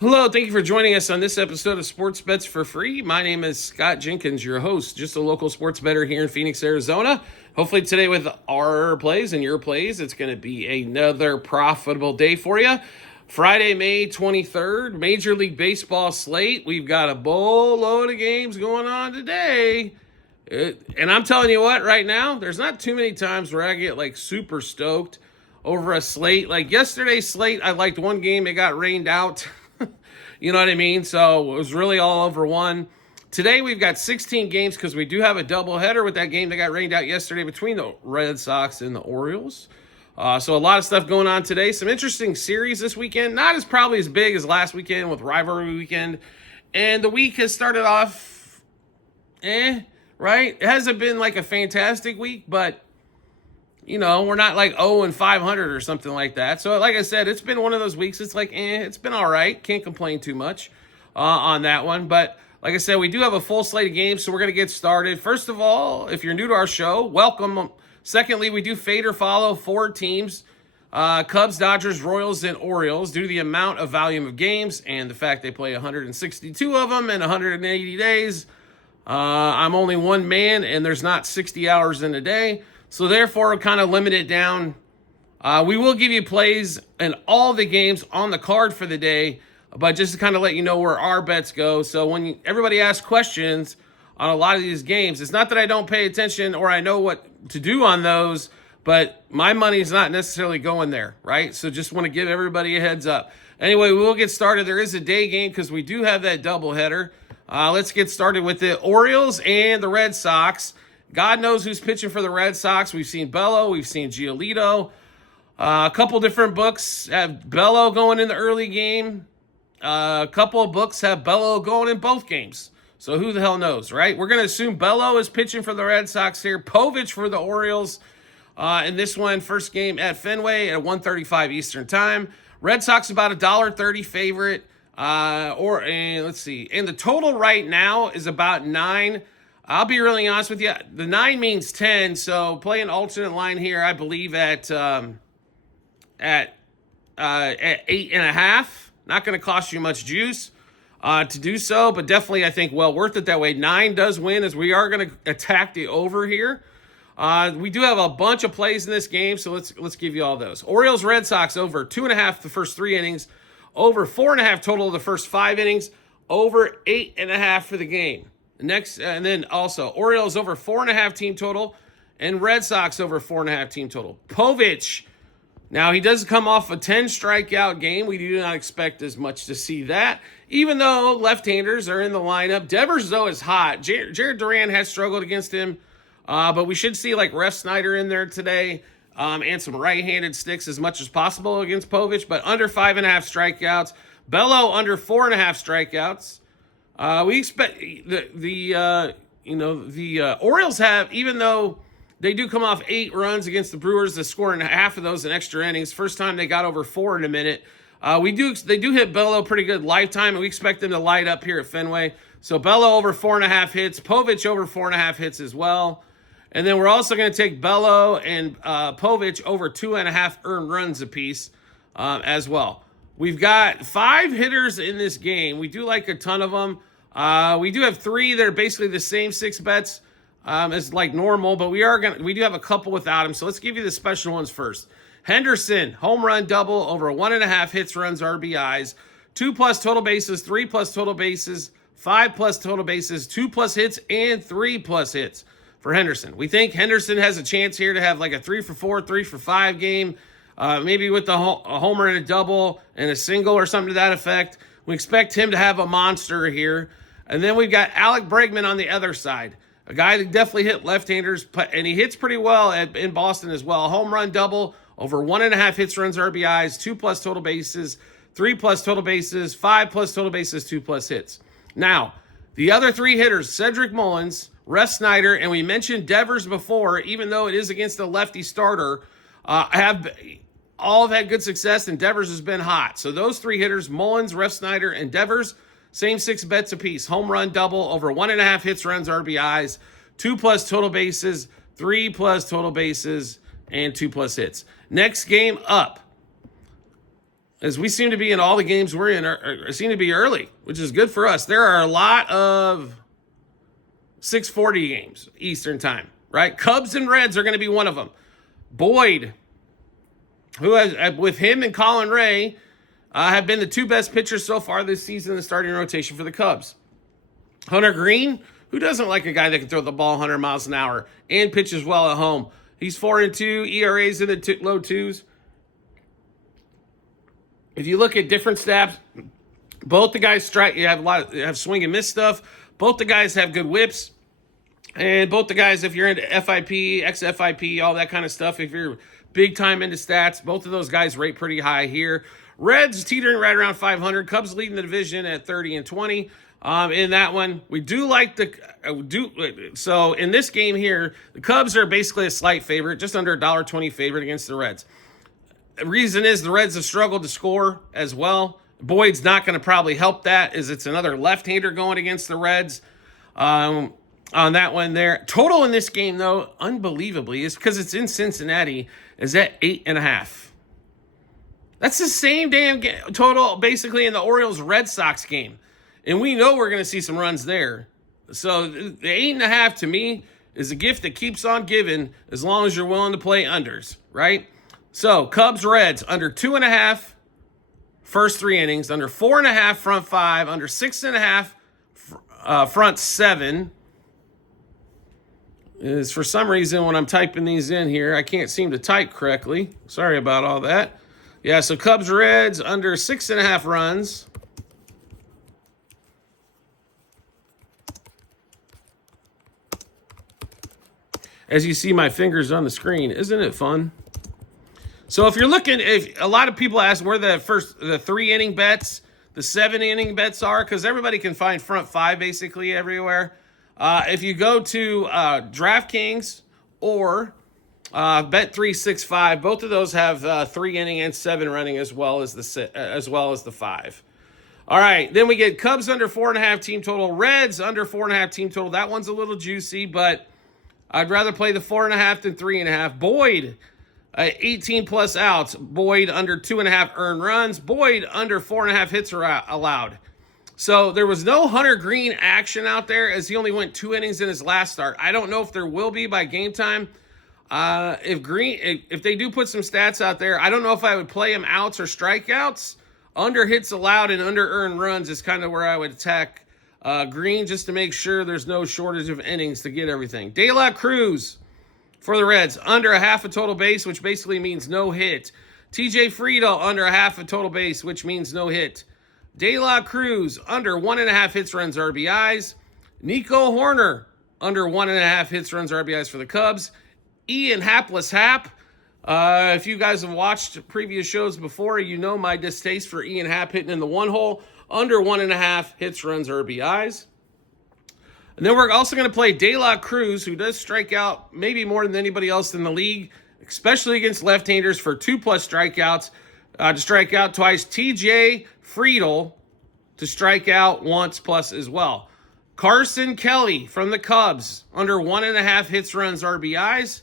Hello, thank you for joining us on this episode of Sports Bets for Free. My name is Scott Jenkins, your host, just a local sports bettor here in Phoenix, Arizona. Hopefully today with our plays and your plays, it's going to be another profitable day for you. Friday, May 23rd, Major League Baseball slate. We've got a boatload of games going on today. And I'm telling you what, right now, there's not too many times where I get like super stoked over a slate. Like yesterday's slate, I liked one game, it got rained out. You know what I mean? So it was really all over one. Today we've got 16 games because we do have a doubleheader with that game that got rained out yesterday between the Red Sox and the Orioles. So a lot of stuff going on today. Some interesting series this weekend. Not as probably as big as last weekend with rivalry weekend. And the week has started off, right? It hasn't been like a fantastic week, but you know, we're not like 0-500 or something like that. So like I said, it's been one of those weeks. It's like, it's been all right. Can't complain too much on that one. But like I said, we do have a full slate of games, so we're going to get started. First of all, if you're new to our show, welcome. Secondly, we do fade or follow four teams, Cubs, Dodgers, Royals, and Orioles, due to the amount of volume of games and the fact they play 162 of them in 180 days. I'm only one man, and there's not 60 hours in a day. So therefore, kind of limit it down. We will give you plays in all the games on the card for the day, but just to kind of let you know where our bets go. So when everybody asks questions on a lot of these games, it's not that I don't pay attention or I know what to do on those, but my money is not necessarily going there, right? So just want to give everybody a heads up. Anyway, we will get started. There is a day game because we do have that doubleheader. Let's get started with the Orioles and the Red Sox. God knows who's pitching for the Red Sox. We've seen Bello. We've seen Giolito. A couple different books have Bello going in the early game. A couple of books have Bello going in both games. So who the hell knows, right? We're going to assume Bello is pitching for the Red Sox here. Povich for the Orioles in this one. First game at Fenway at 1:35 Eastern Time. Red Sox about $1.30 favorite. Let's see. And the total right now is about 9. I'll be really honest with you. The 9 means 10, so play an alternate line here, I believe, at 8.5. Not going to cost you much juice to do so, but definitely, I think, well worth it that way. 9 does win, as we are going to attack the over here. We do have a bunch of plays in this game, so let's give you all those. Orioles, Red Sox, over 2.5 the first 3 innings. Over 4.5 total of the first 5 innings. Over 8.5 for the game. Next, and then also Orioles over 4.5 team total, and Red Sox over 4.5 team total. Povich, now he does come off a 10 strikeout game. We do not expect as much to see that, even though left-handers are in the lineup. Devers, though, is hot. Jared Duran has struggled against him, but we should see like Ref Snyder in there today, and some right-handed sticks as much as possible against Povich, but under 5.5 strikeouts. Bello under 4.5 strikeouts. We expect the Orioles have, even though they do come off 8 runs against the Brewers, they're scoring half of those in extra innings. First time they got over 4 in a minute. They do hit Bello pretty good lifetime, and we expect them to light up here at Fenway. So Bello over 4.5 hits, Povich over 4.5 hits as well. And then we're also going to take Bello and Povich over 2.5 earned runs apiece as well. We've got 5 hitters in this game. We do like a ton of them. We do have 3 that are basically the same 6 bets as like normal, but we do have a couple without them. So let's give you the special ones first. Henderson, home run double, over 1.5 hits, runs, RBIs, 2+ total bases, 3+ total bases, 5+ total bases, 2+ hits, and 3+ hits for Henderson. We think Henderson has a chance here to have like a 3-for-4, 3-for-5 game. Maybe with a homer and a double and a single or something to that effect. We expect him to have a monster here. And then we've got Alec Bregman on the other side. A guy that definitely hit left-handers, and he hits pretty well in Boston as well. Home run double, over 1.5 hits, runs, RBIs, 2+ total bases, 3+ total bases, 5+ total bases, 2+ hits. Now, the other 3 hitters, Cedric Mullins, Ref Snyder, and we mentioned Devers before, even though it is against a lefty starter, all have had good success, and Devers has been hot. So those 3 hitters, Mullins, Ref Snyder, and Devers, same 6 bets apiece. Home run double, over 1.5 hits, runs, RBIs, 2+ total bases, 3+ total bases, and 2+ hits. Next game up, as we seem to be in all the games we're in, seem to be early, which is good for us. There are a lot of 6:40 games Eastern time, right? Cubs and Reds are going to be one of them. Boyd, who has, with him and Colin Ray, have been the two best pitchers so far this season in the starting rotation for the Cubs. Hunter Green, who doesn't like a guy that can throw the ball 100 miles an hour and pitches well at home? He's 4-2, ERAs in the low twos. If you look at different stats, both the guys strike. You have swing and miss stuff. Both the guys have good whips, and both the guys, if you're into FIP, XFIP, all that kind of stuff, if you're big time into stats, both of those guys rate pretty high here. Reds teetering right around 500. Cubs leading the division at 30-20. In that one, we do like so in this game here, the Cubs are basically a slight favorite, just under $1.20 favorite against the Reds. The reason is the Reds have struggled to score as well. Boyd's not going to probably help that, as it's another left-hander going against the Reds on that one there. Total in this game, though, unbelievably, is because it's in Cincinnati, is at 8.5. That's the same damn total basically in the Orioles-Red Sox game. And we know we're going to see some runs there. So the 8.5 to me is a gift that keeps on giving as long as you're willing to play unders, right? So Cubs, Reds, under 2.5 first 3 innings, under 4.5 front 5, under 6.5 front 7. Is for some reason when I'm typing these in here, I can't seem to type correctly. Sorry about all that. Yeah, so Cubs, Reds, under 6.5 runs. As you see my fingers on the screen, isn't it fun? So if you're looking, if a lot of people ask where the 3-inning bets, the 7-inning bets are, because everybody can find front 5 basically everywhere. If you go to DraftKings or Bet365, both of those have 3-inning and 7 running as well as the 5. All right, then we get Cubs under 4.5 team total, Reds under 4.5 team total. That one's a little juicy, but I'd rather play the 4.5 than 3.5. Boyd, 18 plus outs. Boyd under 2.5 earned runs. Boyd under 4.5 hits are allowed. So there was no Hunter Green action out there, as he only went 2 innings in his last start. I don't know if there will be by game time. If they do put some stats out there, I don't know if I would play him outs or strikeouts. Under hits allowed and under earned runs is kind of where I would attack Green, just to make sure there's no shortage of innings to get everything. De La Cruz for the Reds, under 1/2 total base, which basically means no hit. TJ Friedl under 1/2 total base, which means no hit. De La Cruz under 1.5 hits, runs, RBIs. Nico Horner under 1.5 hits, runs, RBIs for the Cubs. Ian Hapless Hap. If you guys have watched previous shows before, you know my distaste for Ian Happ hitting in the 1 hole. Under 1.5 hits, runs, RBIs. And then we're also going to play De La Cruz, who does strike out maybe more than anybody else in the league, especially against left-handers, for 2+ strikeouts. To strike out twice. TJ Friedl to strike out once plus as well. Carson Kelly from the Cubs, under 1.5 hits, runs, RBIs.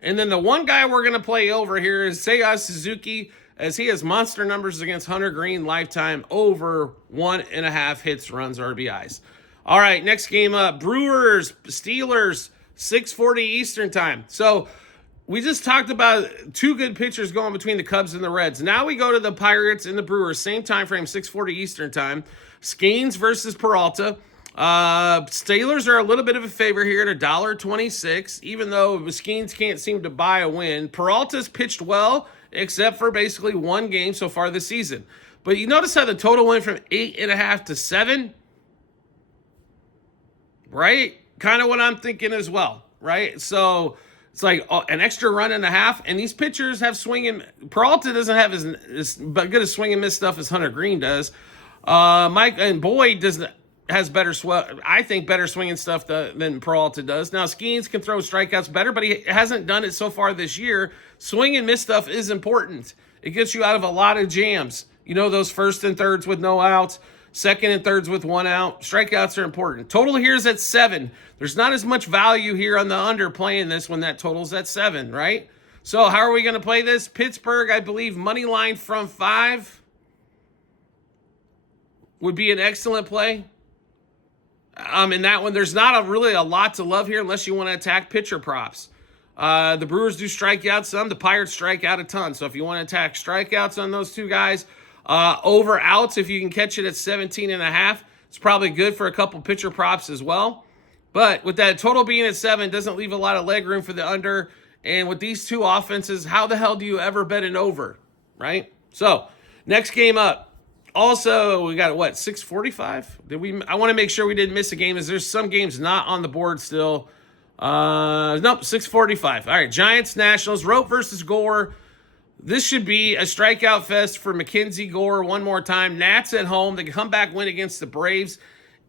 And then the one guy we're going to play over here is Seiya Suzuki, as he has monster numbers against Hunter Green lifetime, over 1.5 hits, runs, RBIs. All right, next game up, Brewers, Steelers, 6:40 Eastern time. So we just talked about 2 good pitchers going between the Cubs and the Reds. Now we go to the Pirates and the Brewers, same time frame, 6:40 Eastern time. Skeens versus Peralta. Steelers are a little bit of a favor here at $1.26, even though Skeens can't seem to buy a win. Peralta's pitched well, except for basically 1 game so far this season. But you notice how the total went from 8.5 to 7? Right? Kind of what I'm thinking as well, right? So it's like an extra run and a half, and these pitchers have swinging. Peralta doesn't have as good a swing and miss stuff as Hunter Green does. Mike and Boyd has better better swinging stuff than Peralta does. Now, Skeens can throw strikeouts better, but he hasn't done it so far this year. Swing and miss stuff is important. It gets you out of a lot of jams. You know, those first and thirds with no outs, second and thirds with 1 out. Strikeouts are important. Total here is at 7. There's not as much value here on the under playing this when that total's at 7, right? So how are we going to play this? Pittsburgh, I believe, money line from 5. would be an excellent play. In that one, there's not really a lot to love here unless you want to attack pitcher props. The Brewers do strike out some. The Pirates strike out a ton. So if you want to attack strikeouts on those two guys, over outs, if you can catch it at 17.5, it's probably good for a couple pitcher props as well. But with that total being at 7, it doesn't leave a lot of leg room for the under. And with these two offenses, how the hell do you ever bet an over, right? So next game up. Also, we got 6:45? I want to make sure we didn't miss a game, as there's some games not on the board still. Nope, 6:45. All right, Giants, Nationals, Rope versus Gore. This should be a strikeout fest for McKenzie Gore one more time. Nats at home. They can come back win against the Braves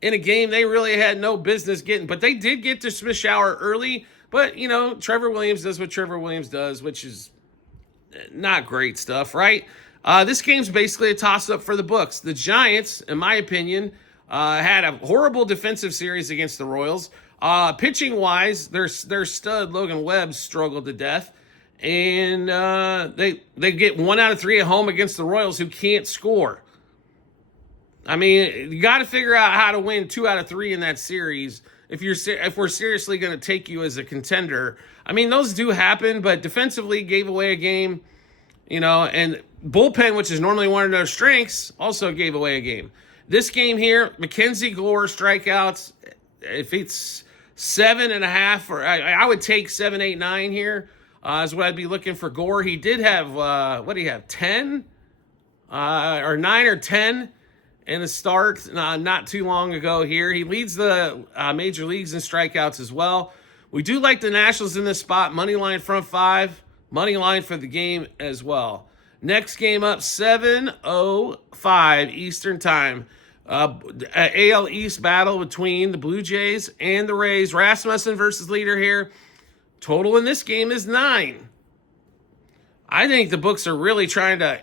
in a game they really had no business getting. But they did get to Smith Shower early. But, Trevor Williams does what Trevor Williams does, which is not great stuff, right? This game's basically a toss-up for the books. The Giants, in my opinion, had a horrible defensive series against the Royals. Pitching-wise, their stud, Logan Webb, struggled to death. And they get 1 out of 3 at home against the Royals, who can't score. I mean, you got to figure out how to win 2 out of 3 in that series if we're seriously going to take you as a contender. I mean, those do happen, but defensively gave away a game, and bullpen, which is normally one of their strengths, also gave away a game. This game here, McKenzie Gore strikeouts, if it's 7.5, or I would take 7, 8, 9 here, is what I'd be looking for Gore. He did have, 10? Or 9 or 10 in the start not too long ago here. He leads the major leagues in strikeouts as well. We do like the Nationals in this spot. Money line front 5. Money line for the game as well. Next game up, 7:05 Eastern Time. AL East battle between the Blue Jays and the Rays. Rasmussen versus leader here. Total in this game is 9. I think the books are really trying to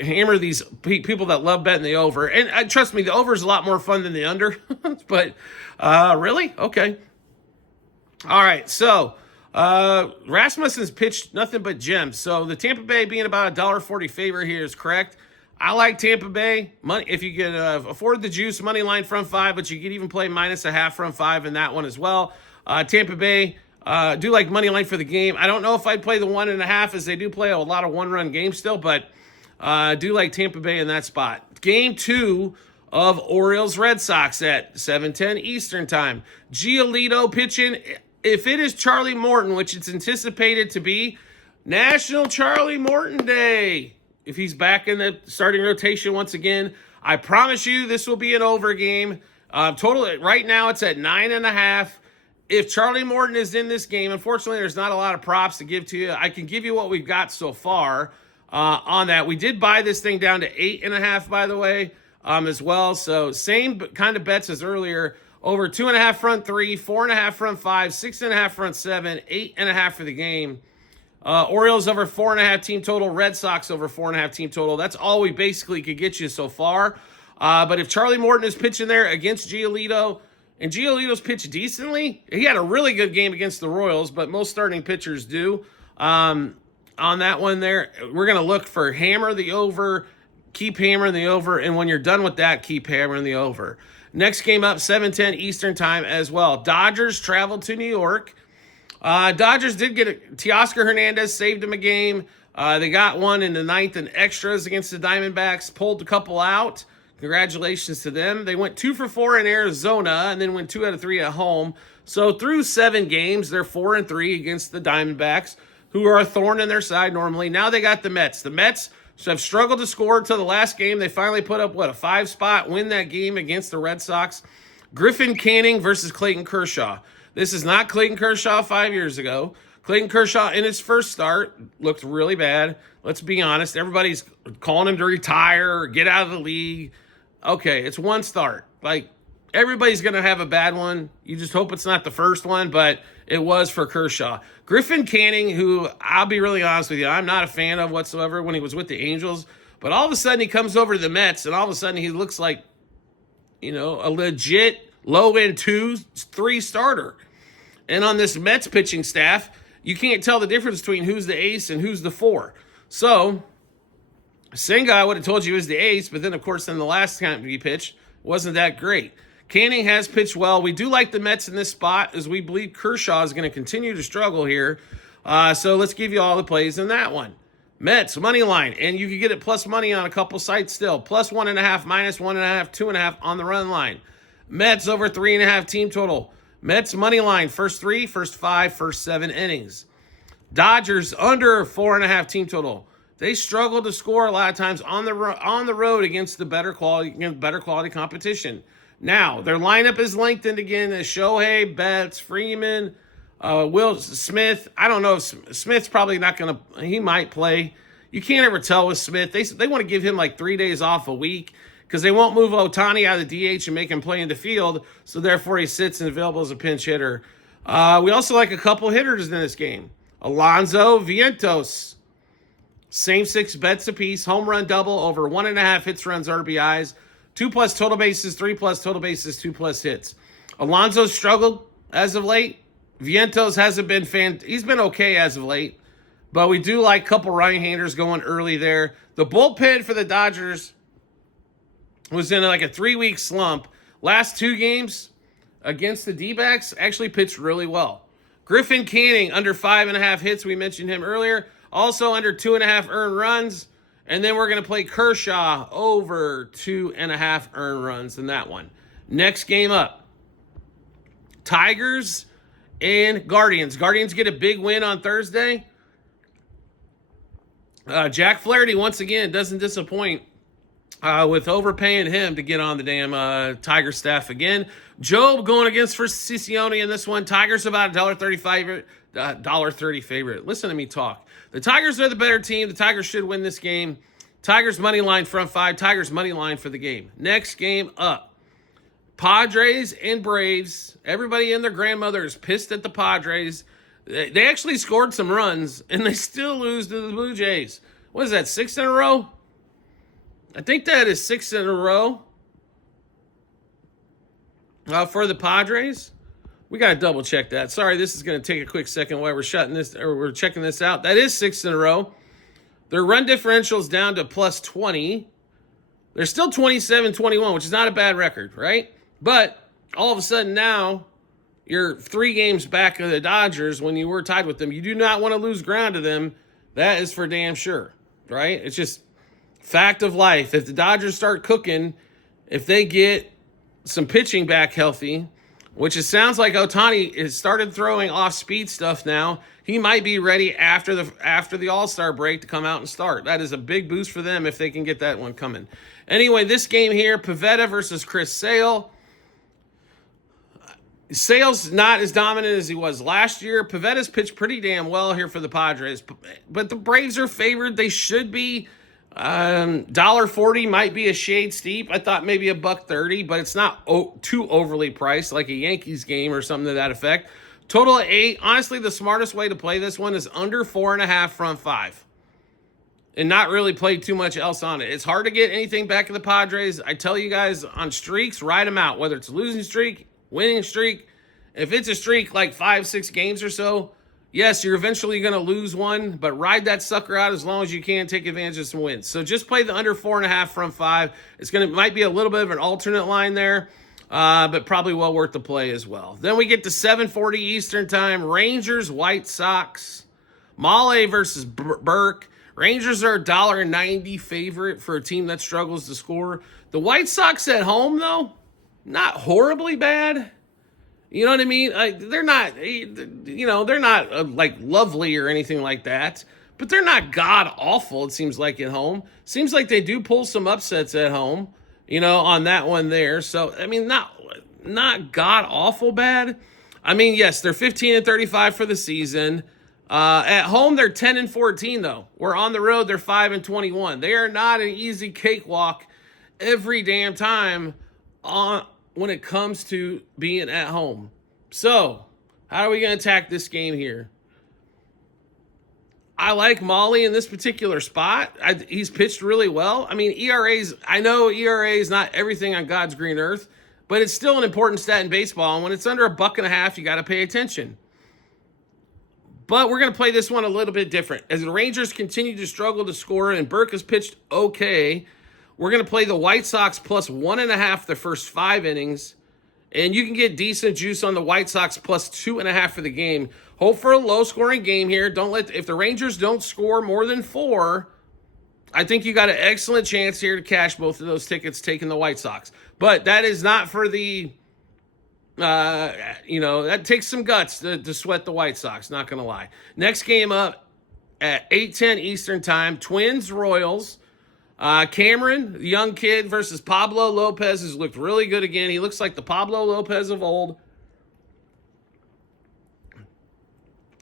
hammer these people that love betting the over. And trust me, the over is a lot more fun than the under. But really? Okay. All right, so Rasmussen's pitched nothing but gems. So the Tampa Bay being about a $1.40 favorite here is correct. I like Tampa Bay. Money, if you can afford the juice, money line front 5, but you could even play -0.5 front 5 in that one as well. Tampa Bay, do like money line for the game. I don't know if I'd play the 1.5, as they do play a lot of one-run games still, but do like Tampa Bay in that spot. Game 2 of Orioles-Red Sox at 7:10 Eastern Time. Giolito pitching. If it is Charlie Morton, which it's anticipated to be, National Charlie Morton Day. If he's back in the starting rotation once again, I promise you this will be an over game. Total right now it's at 9.5. If Charlie Morton is in this game, unfortunately there's not a lot of props to give to you. I can give you what we've got so far on that. We did buy this thing down to 8.5, by the way, as well. So same kind of bets as earlier. Over 2.5 front 3, 4.5 front 5, 6.5 front 7, 8.5 for the game. Orioles over 4.5 team total. Red Sox over 4.5 team total. That's all we basically could get you so far. But if Charlie Morton is pitching there against Giolito, and Giolito's pitched decently, he had a really good game against the Royals, but most starting pitchers do. On that one there, we're going to look for hammer the over, keep hammering the over, and when you're done with that, keep hammering the over. Next game up, 7:10 Eastern Time as well. Dodgers traveled to New York. Dodgers did get Teoscar Hernandez, saved him a game. They got one in the 9th in extras against the Diamondbacks, pulled a couple out. Congratulations to them. They went 2 for 4 in Arizona and then went 2 out of 3 at home. So through 7 games, they're 4-3 against the Diamondbacks, who are a thorn in their side normally. Now they got the Mets. The Mets have struggled to score until the last game. They finally put up, a 5-spot win that game against the Red Sox. Griffin Canning versus Clayton Kershaw. This is not Clayton Kershaw 5 years ago. Clayton Kershaw in his first start looked really bad. Let's be honest. Everybody's calling him to retire or get out of the league. Okay, it's one start. Everybody's going to have a bad one. You just hope it's not the first one, but it was for Kershaw. Griffin Canning, who I'll be really honest with you, I'm not a fan of whatsoever when he was with the Angels, but all of a sudden he comes over to the Mets, and all of a sudden he looks like, a legit low-end 2-3 starter. And on this Mets pitching staff, you can't tell the difference between who's the ace and who's the 4. So Senga, I would have told you he was the ace, but then, of course, in the last time he pitched, wasn't that great. Canning has pitched well. We do like the Mets in this spot, as we believe Kershaw is going to continue to struggle here. So let's give you all the plays in that one. Mets, money line, and you can get it plus money on a couple sites still. Plus 1.5, minus 1.5, 2.5 on the run line. Mets over 3.5 team total. Mets money line, first 3, first 5, first 7 innings. Dodgers under 4.5 team total. They struggle to score a lot of times on the road against the better quality competition. Now, their lineup is lengthened again as Shohei, Betts, Freeman, Will Smith. I don't know if Smith's probably not going to – he might play. You can't ever tell with Smith. They want to give him like 3 days off a week because they won't move Ohtani out of the DH and make him play in the field, so therefore he sits and available as a pinch hitter. We also like a couple hitters in this game. Alonso, Vientos. Same 6 bets apiece. Home run double over 1.5 hits, runs, RBIs. 2+ total bases, 3+ total bases, 2+ hits. Alonso struggled as of late. Vientos hasn't been he's been okay as of late. But we do like a couple right-handers going early there. The bullpen for the Dodgers was in like a 3-week slump. Last 2 games against the D-backs actually pitched really well. Griffin Canning, under 5.5 hits. We mentioned him earlier. Also under 2.5 earned runs. And then we're going to play Kershaw over 2.5 earned runs in that one. Next game up, Tigers and Guardians. Guardians get a big win on Thursday. Jack Flaherty, once again, doesn't disappoint with overpaying him to get on the damn Tiger staff again. Job going against for Ciccione in this one. Tigers about $1.30 favorite. Listen to me talk. The Tigers are the better team. The Tigers should win this game. Tigers money line front 5. Tigers money line for the game. Next game up, Padres and Braves. Everybody and their grandmother is pissed at the Padres. They actually scored some runs, and they still lose to the Blue Jays. What is that, 6 in a row? I think that is 6 in a row for the Padres. We got to double check that. Sorry, this is going to take a quick second while we're checking this out. That is 6 in a row. Their run differential is down to plus 20. They're still 27-21, which is not a bad record, right? But all of a sudden now, you're 3 games back of the Dodgers when you were tied with them. You do not want to lose ground to them. That is for damn sure, right? It's just fact of life. If the Dodgers start cooking, if they get some pitching back healthy, which it sounds like Ohtani has started throwing off-speed stuff now, he might be ready after the All-Star break to come out and start. That is a big boost for them if they can get that one coming. Anyway, this game here, Pivetta versus Chris Sale. Sale's not as dominant as he was last year. Pivetta's pitched pretty damn well here for the Padres. But the Braves are favored. They should be. $1.40 might be a shade steep. I thought maybe $1.30, but it's not too overly priced like a Yankees game or something to that effect. Total of 8. Honestly, the smartest way to play this one is under 4.5 front 5. And not really play too much else on it. It's hard to get anything back in the Padres. I tell you guys, on streaks, ride them out. Whether it's a losing streak, winning streak. If it's a streak like 5-6 games or so, yes, you're eventually going to lose one, but ride that sucker out as long as you can. Take advantage of some wins. So just play the under 4.5 front 5. Might be a little bit of an alternate line there, but probably well worth the play as well. Then we get to 7:40 Eastern time. Rangers, White Sox. Mahle versus Burke. Rangers are $1.90 favorite for a team that struggles to score. The White Sox at home, though, not horribly bad. You know what I mean? They're not, they're not like lovely or anything like that, but they're not god awful. It seems like at home. Seems like they do pull some upsets at home, on that one there. So I mean, not god awful bad. I mean, yes, they're 15-35 for the season. At home, they're 10-14 though. We're on the road, they're 5-21. They are not an easy cakewalk every damn time when it comes to being at home. So, how are we going to attack this game here? I like Mahle in this particular spot. He's pitched really well. I mean, I know ERA is not everything on God's green earth, but it's still an important stat in baseball. And when it's under $1.50, you got to pay attention. But we're going to play this one a little bit different. As the Rangers continue to struggle to score and Burke has pitched okay, we're going to play the White Sox plus 1.5 the first 5 innings. And you can get decent juice on the White Sox plus 2.5 for the game. Hope for a low-scoring game here. If the Rangers don't score more than 4, I think you got an excellent chance here to cash both of those tickets taking the White Sox. But that is not for the, that takes some guts to sweat the White Sox, not going to lie. Next game up at 8:10 Eastern Time, Twins-Royals. Cameron, the young kid, versus Pablo Lopez, has looked really good again. He looks like the Pablo Lopez of old.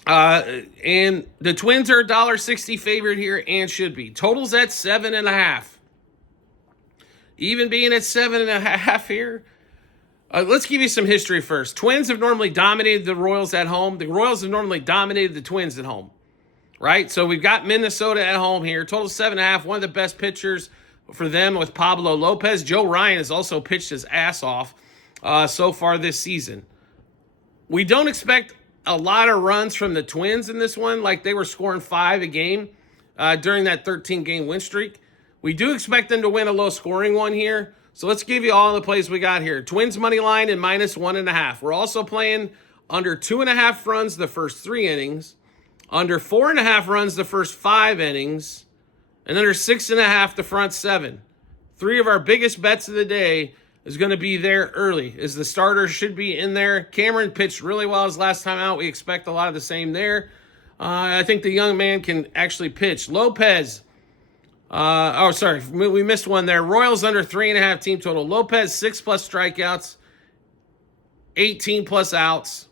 And the Twins are $1.60 favorite here and should be. Total's at 7.5. Even being at 7.5 here. Let's give you some history first. Twins have normally dominated the Royals at home. The Royals have normally dominated the Twins at home. Right? So we've got Minnesota at home here. Total 7.5. One of the best pitchers for them with Pablo Lopez. Joe Ryan has also pitched his ass off so far this season. We don't expect a lot of runs from the Twins in this one, like they were scoring 5 a game during that 13-game win streak. We do expect them to win a low-scoring one here. So let's give you all the plays we got here. Twins money line and minus 1.5. We're also playing under 2.5 runs the first 3 innings. Under 4.5 runs the first 5 innings, and under 6.5 the front 7. 3 of our biggest bets of the day is going to be there early, as the starters should be in there. Cameron pitched really well his last time out. We expect a lot of the same there. I think the young man can actually pitch. Lopez, we missed one there. Royals under 3.5 team total. Lopez, 6+ strikeouts, 18+ outs.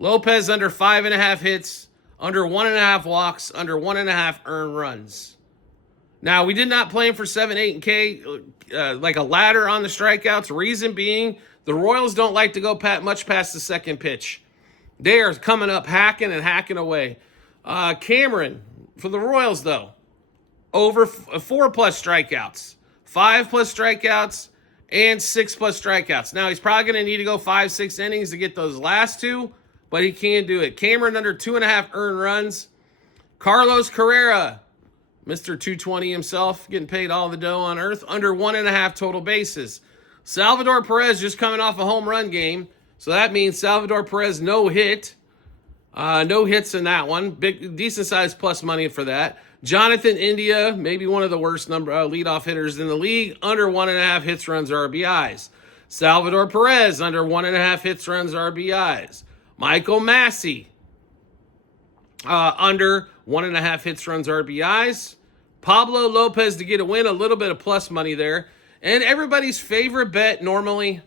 Lopez under 5.5 hits. Under 1.5 walks, under 1.5 earned runs. Now, we did not play him for 7, 8, and K, like a ladder on the strikeouts. Reason being, the Royals don't like to go much past the second pitch. They are coming up hacking and hacking away. Cameron, for the Royals, though, over 4+ strikeouts, 5+ strikeouts, and 6+ strikeouts. Now, he's probably going to need to go 5, 6 innings to get those last 2. But he can do it. Cameron under 2.5 earned runs. Carlos Carrera, Mr. 220 himself, getting paid all the dough on earth, under 1.5 total bases. Salvador Perez just coming off a home run game. So that means Salvador Perez no hit. No hits in that one. Big, decent sized plus money for that. Jonathan India, maybe one of the worst leadoff hitters in the league, under 1.5 hits, runs, RBIs. Salvador Perez, under 1.5 hits, runs, RBIs. Michael Massey, under 1.5 hits, runs, RBIs. Pablo Lopez to get a win, a little bit of plus money there. And everybody's favorite bet normally,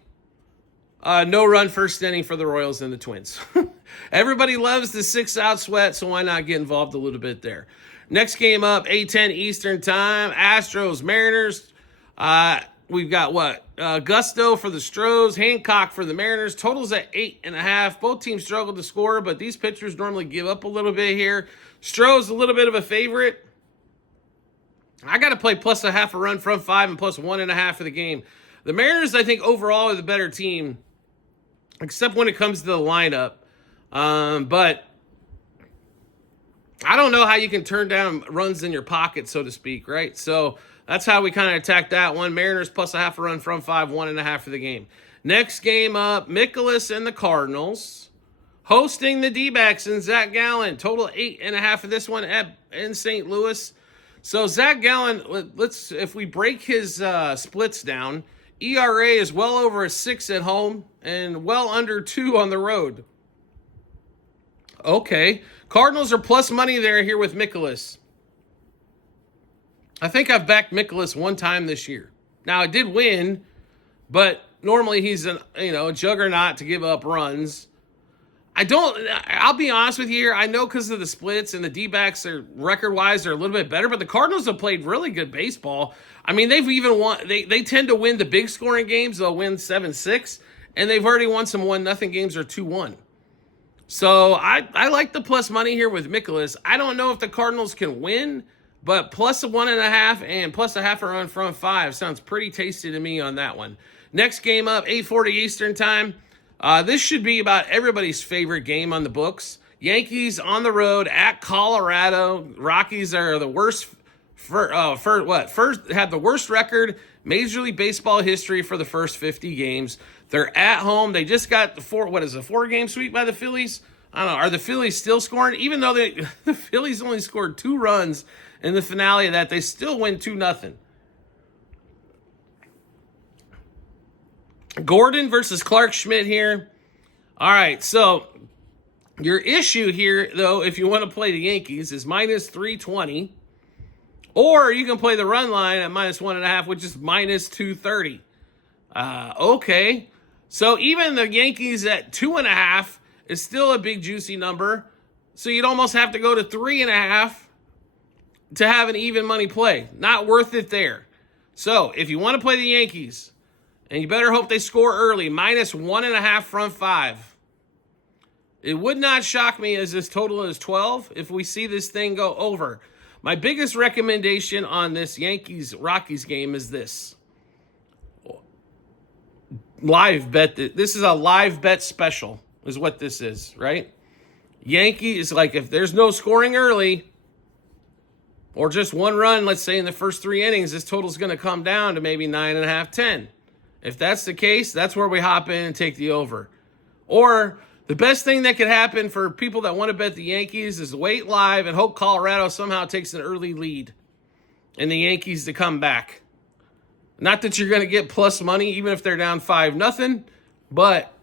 no run first inning for the Royals and the Twins. Everybody loves the 6-out sweat, so why not get involved a little bit there? Next game up, 8:10 Eastern Time, Astros, Mariners. We've got Gusto for the Stros, Hancock for the Mariners. Totals at 8.5. Both teams struggle to score, but these pitchers normally give up a little bit here. Stros a little bit of a favorite. I got to play plus 0.5 run from 5 and plus 1.5 for the game. The Mariners, I think, overall are the better team, except when it comes to the lineup. But I don't know how you can turn down runs in your pocket, so to speak, right? So that's how we kind of attack that one. Mariners plus 0.5 run from 5, 1.5 for the game. Next game up, Mikolas and the Cardinals. Hosting the D-backs and Zach Gallen. Total 8.5 for this one in St. Louis. So Zach Gallen, if we break his splits down, ERA is well over a 6 at home and well under 2 on the road. Okay. Cardinals are plus money there here with Mikolas. I think I've backed Mikolas one time this year. Now, I did win, but normally he's a juggernaut to give up runs. I'll be honest with you here. I know because of the splits and the D-backs are record-wise, they're a little bit better, but the Cardinals have played really good baseball. I mean, they've even won, they tend to win the big scoring games. They'll win 7-6, and they've already won some 1-0 games or 2-1. So I like the plus money here with Mikolas. I don't know if the Cardinals can win, but plus 1.5 and plus 0.5 run from 5 sounds pretty tasty to me on that one. Next game up, 8:40 Eastern Time. This should be about everybody's favorite game on the books. Yankees on the road at Colorado. Rockies are the worst. First had the worst record Major League Baseball history for the first 50 games. They're at home. They just got the 4-game sweep by the Phillies. I don't know. Are the Phillies still scoring? Even though the Phillies only scored 2 runs in the finale of that, they still win 2-0. Gordon versus Clark Schmidt here. All right, so your issue here, though, if you want to play the Yankees, is minus 320. Or you can play the run line at minus 1.5, which is minus 230. Okay. So even the Yankees at 2.5 is still a big, juicy number. So you'd almost have to go to 3.5 to have an even money play. Not worth it there. So if you want to play the Yankees, and you better hope they score early, minus 1.5 front 5. It would not shock me as this total is 12 if we see this thing go over. My biggest recommendation on this Yankees-Rockies game is this. Live bet. This is a live bet special is what this is, right? Yankees, like if there's no scoring early or just one run, let's say in the first 3 innings, this total is going to come down to maybe 9.5, 10. If that's the case, that's where we hop in and take the over. Or the best thing that could happen for people that want to bet the Yankees is wait live and hope Colorado somehow takes an early lead and the Yankees to come back. Not that you're going to get plus money, even if they're down 5-0, but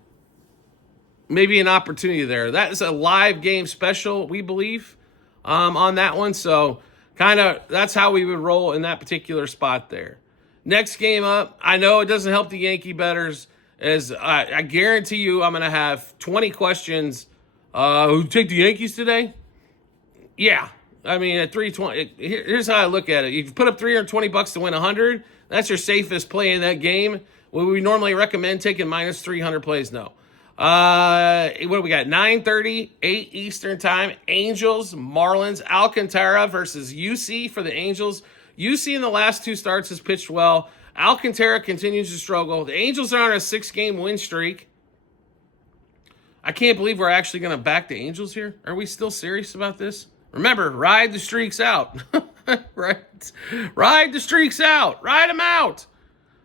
maybe an opportunity there. That is a live game special, we believe, on that one. So kind of that's how we would roll in that particular spot there. Next game up, I know it doesn't help the Yankee bettors, as I guarantee you I'm going to have 20 questions. Who take the Yankees today? Yeah. I mean, at 320, here's how I look at it. You put up $320 to win 100. That's your safest play in that game. Would we normally recommend taking minus 300 plays? No. What do we got? 9:30, 8 Eastern time. Angels, Marlins, Alcantara versus UC for the Angels. UC in the last 2 starts has pitched well. Alcantara continues to struggle. The Angels are on a 6-game win streak. I can't believe we're actually going to back the Angels here. Are we still serious about this? Remember, ride the streaks out. Right? Ride the streaks out. Ride them out.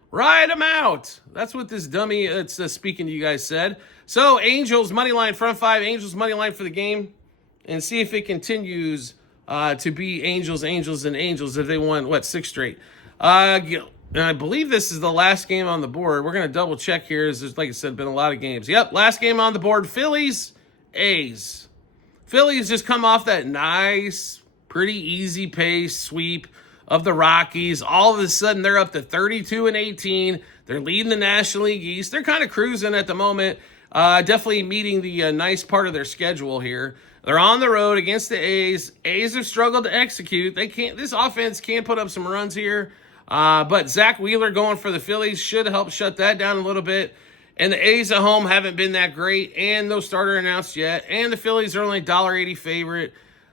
Ride them out. That's what this dummy that's speaking to you guys said. So, Angels, money line, front 5. Angels, money line for the game. And see if it continues to be Angels, and Angels if they won, 6 straight. And I believe this is the last game on the board. We're going to double check here. There's, like I said, been a lot of games. Yep, last game on the board, Phillies, A's. Phillies just come off that nice, pretty easy pace sweep of the Rockies. All of a sudden, they're up to 32-18. They're leading the National League East. They're kind of cruising at the moment. Definitely meeting the nice part of their schedule here. They're on the road against the A's. A's have struggled to execute. This offense can put up some runs here. But Zach Wheeler going for the Phillies should help shut that down a little bit. And the A's at home haven't been that great, and no starter announced yet. And the Phillies are only $1.80 favorite.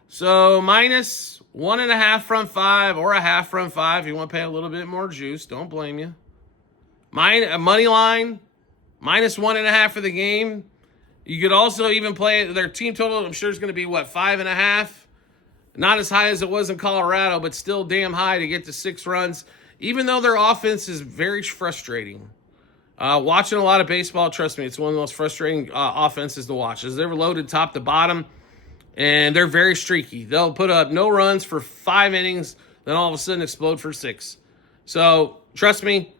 So minus 1.5 front 5 or a half front 5 if you want to pay a little bit more juice. Don't blame you. Money line, minus 1.5 for the game. You could also even play their team total. I'm sure is going to be, 5.5? Not as high as it was in Colorado, but still damn high to get to 6 runs. Even though their offense is very frustrating. Watching a lot of baseball, trust me, it's one of the most frustrating offenses to watch. As they're loaded top to bottom, and they're very streaky. They'll put up no runs for 5 innings, then all of a sudden explode for 6. So, trust me,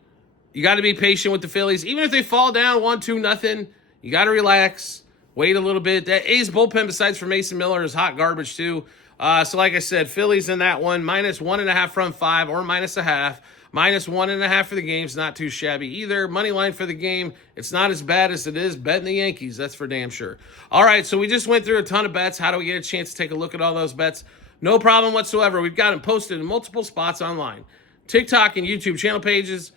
you got to be patient with the Phillies. Even if they fall down 1-2-0, you got to relax, wait a little bit. That A's bullpen, besides for Mason Miller, is hot garbage too. So like I said, Phillies in that one, minus 1.5 front 5 or minus a half. Minus 1.5 for the game is not too shabby either. Money line for the game, it's not as bad as it is betting the Yankees. That's for damn sure. All right, so we just went through a ton of bets. How do we get a chance to take a look at all those bets? No problem whatsoever. We've got them posted in multiple spots online. TikTok and YouTube channel pages,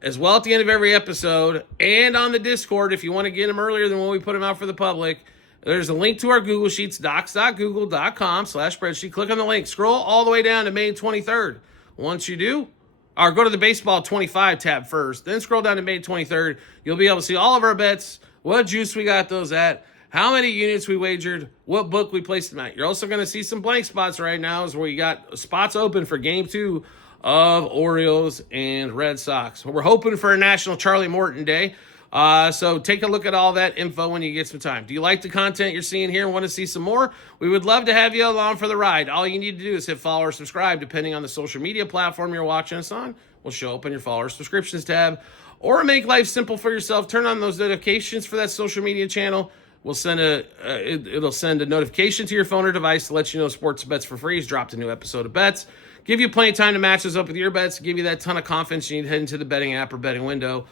as well at the end of every episode, and on the Discord if you want to get them earlier than when we put them out for the public. There's a link to our Google Sheets, docs.google.com/spreadsheet. Click on the link. Scroll all the way down to May 23rd. Once you do, or go to the Baseball 25 tab first, then scroll down to May 23rd. You'll be able to see all of our bets, what juice we got those at, how many units we wagered, what book we placed them at. You're also going to see some blank spots right now is where you got spots open for game 2 of Orioles and Red Sox. We're hoping for a National Charlie Morton Day. So take a look at all that info when you get some time. Do you like the content you're seeing here and want to see some more? We would love to have you along for the ride. All you need to do is hit follow or subscribe, depending on the social media platform you're watching us on. We'll show up in your follow or subscriptions tab. Or make life simple for yourself. Turn on those notifications for that social media channel. We'll send it'll send a notification to your phone or device to let you know Sports Bets for Free has dropped a new episode of bets. Give you plenty of time to match those up with your bets. Give you that ton of confidence you need to head into the betting app or betting window.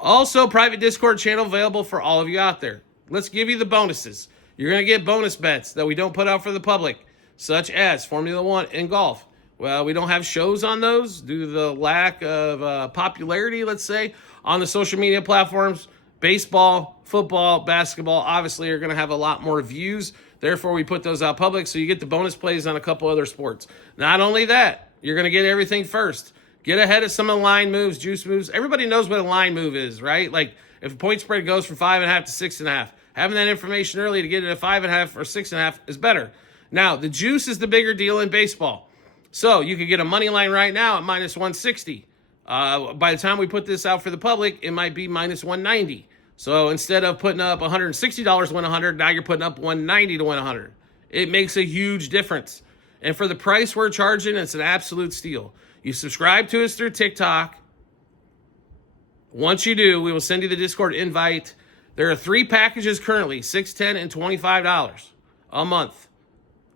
Also, private Discord channel available for all of you out there. Let's give you the bonuses. You're going to get bonus bets that we don't put out for the public, such as Formula One and golf. Well, we don't have shows on those due to the lack of popularity, let's say, on the social media platforms. Baseball, football, basketball, obviously, are going to have a lot more views. Therefore, we put those out public, so you get the bonus plays on a couple other sports. Not only that, you're going to get everything first. Get ahead of some of the line moves, juice moves. Everybody knows what a line move is, right? Like if a point spread goes from 5.5 to 6.5, having that information early to get it at 5.5 or 6.5 is better. Now, the juice is the bigger deal in baseball. So you could get a money line right now at minus 160. By the time we put this out for the public, it might be minus 190. So instead of putting up $160 to win 100, now you're putting up 190 to win 100. It makes a huge difference. And for the price we're charging, it's an absolute steal. You subscribe to us through TikTok. Once you do, we will send you the Discord invite. There are 3 packages currently, $6, $10, and $25 a month.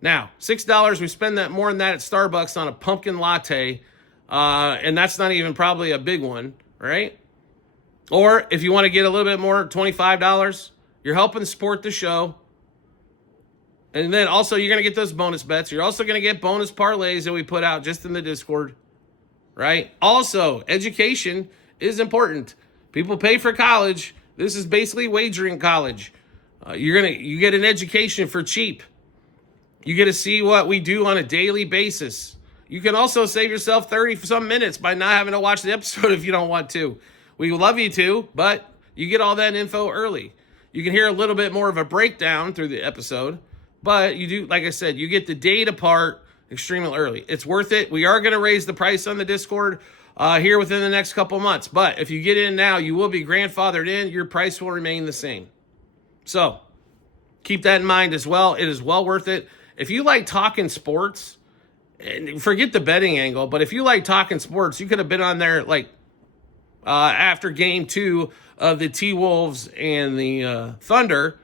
Now, $6, we spend that more than that at Starbucks on a pumpkin latte, and that's not even probably a big one, right? Or if you want to get a little bit more, $25, you're helping support the show. And then also you're going to get those bonus bets. You're also going to get bonus parlays that we put out just in the Discord, right? Also, education is important. People pay for college. This is basically wagering college. You get an education for cheap. You get to see what we do on a daily basis. You can also save yourself 30 some minutes by not having to watch the episode if you don't want to. We would love you to, but you get all that info early. You can hear a little bit more of a breakdown through the episode, but you do, like I said, you get the data part extremely early. It's worth it. We are going to raise the price on the Discord here within the next couple months, but if you get in now, you will be grandfathered in. Your price will remain the same. So keep that in mind as well. It is well worth it. If you like talking sports, and forget the betting angle, but if you like talking sports, you could have been on there like after game 2 of the T-Wolves and the Thunder,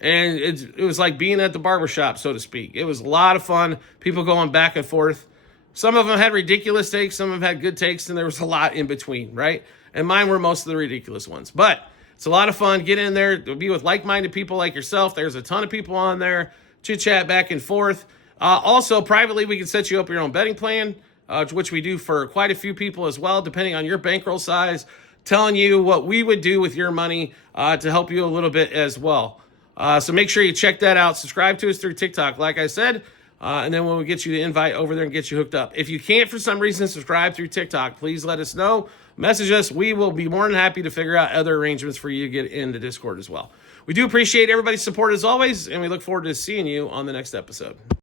and it was like being at the barbershop, so to speak. It was a lot of fun, people going back and forth. Some of them had ridiculous takes, some of them had good takes, and there was a lot in between, right? And mine were most of the ridiculous ones. But it's a lot of fun. Get in there, be with like-minded people like yourself. There's a ton of people on there. Chit-chat back and forth. Also, privately, we can set you up your own betting plan, which we do for quite a few people as well, depending on your bankroll size, telling you what we would do with your money to help you a little bit as well. So make sure you check that out. Subscribe to us through TikTok, like I said, and then we'll get you the invite over there and get you hooked up. If you can't, for some reason, subscribe through TikTok, please let us know. Message us. We will be more than happy to figure out other arrangements for you to get in the Discord as well. We do appreciate everybody's support as always, and we look forward to seeing you on the next episode.